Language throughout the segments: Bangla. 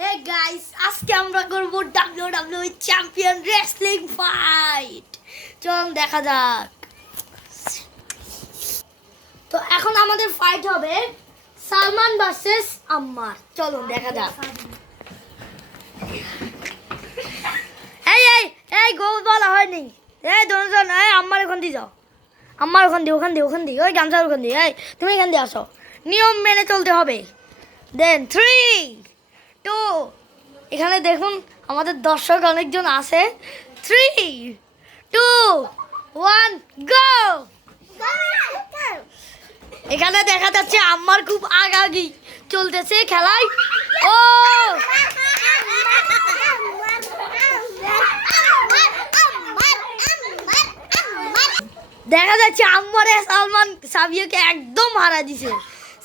Hey guys, আজকে আমরা করব WWE চ্যাম্পিয়ন রেসলিং ফাইট। চলুন দেখা যাক। তো এখন আমাদের ফাইট হবে সালমান ভার্সেস আম্মার। চলুন দেখা যাক। এই গোল বলা হয়নি। এই দুজন আম্মার ওখান দিয়ে যাও। আম্মার ওখান দিয়ে ওই গামছার ওখান দিয়ে। এই তুমি এখান দিয়ে আসো। নিয়ম মেনে চলতে হবে। দেন 3 2 এখানে দেখুন আমাদের দর্শক অনেকজন আছে। 3 2 1 গো। এখানে দেখা যাচ্ছে আম্মার খুব আগাগি চলতেছে খেলায়। ও দেখা যাচ্ছে আম্মারে সালমান সাবিয়াকে একদম হারা দিছে।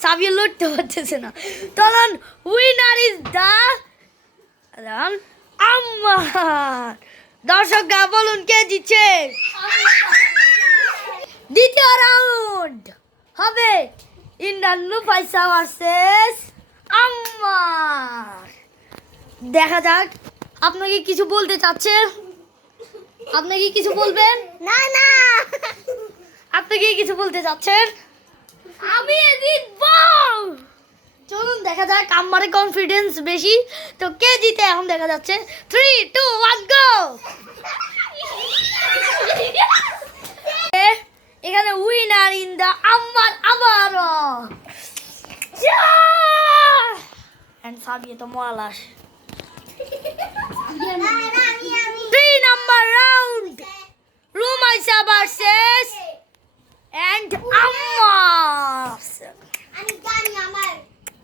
সাবিয়া লড়তে পারতেছে না। তখন উইনার ইজ দা আম্মার। দর্শকরা বলুন কে জিতছে? দ্বিতীয় রাউন্ড হবে ইন্ডিয়ান নুফাইসা ভার্সেস আম্মার। দেখা যাক। আপনাকে কিছু বলতে চাচ্ছেন? আপনি কি কিছু বলবেন? না না, আপনি কি কিছু বলতে চাচ্ছেন? আমি জিতব। চলুন দেখা যাক। আম্মারের কনফিডেন্স বেশি, তো কে জিতে এখন দেখা যাচ্ছে। 3 2 1 গো। এখানে উইনার ইন দা আম্মার আমারও। এন্ড সাবিয়ে তো মরালাস। 3 number round Rumaisa versus and Ammar. আমি জানি আমার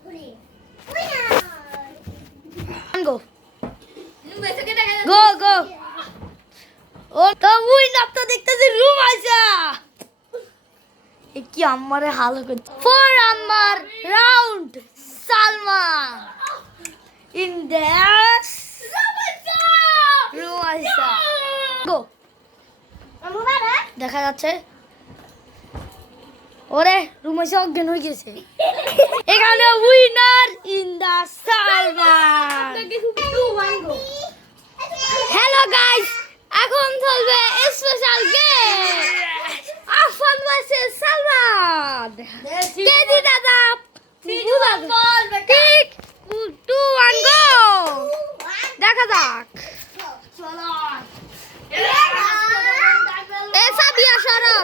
ঘুরি Go. Go. ও তো উইনার তো দেখতেছি রুমাইসা। কি আম্মারে হাল করছে। 4 নাম্বার রাউন্ড সালমান ইন দ্যাশ রুমাইসা। গো। দেখা যাচ্ছে ওরে রুমাইসা অজ্ঞান হয়ে গেছে। এখানে winner in the Salman. Hello guys, এখন চলবে special game Afan versus Salman. KG দাদা 3 2 1 গো। দেখা যাক। এ সাবিয়া সরো।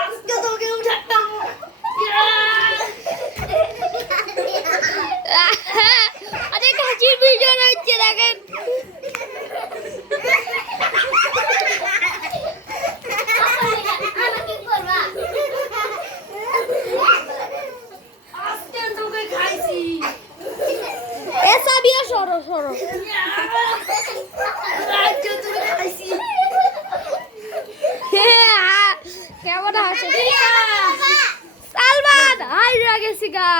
আজকে তোকে উঠাতাম। আরে কাজির ভিডিও হচ্ছে দেখেন। আজকে তোকে খাইছি। এ সাবিয়া সরো। আজকে তোকে খাইছি। কেমন হাসে সালমান? হাই রাগেছি গা।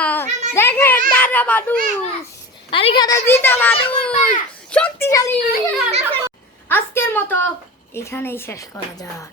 দেখেন দাদা মানুষ, আরিখানা জিতা মানুষ, শক্তিশালী। আজকের মতো এখানেই শেষ করা যাক।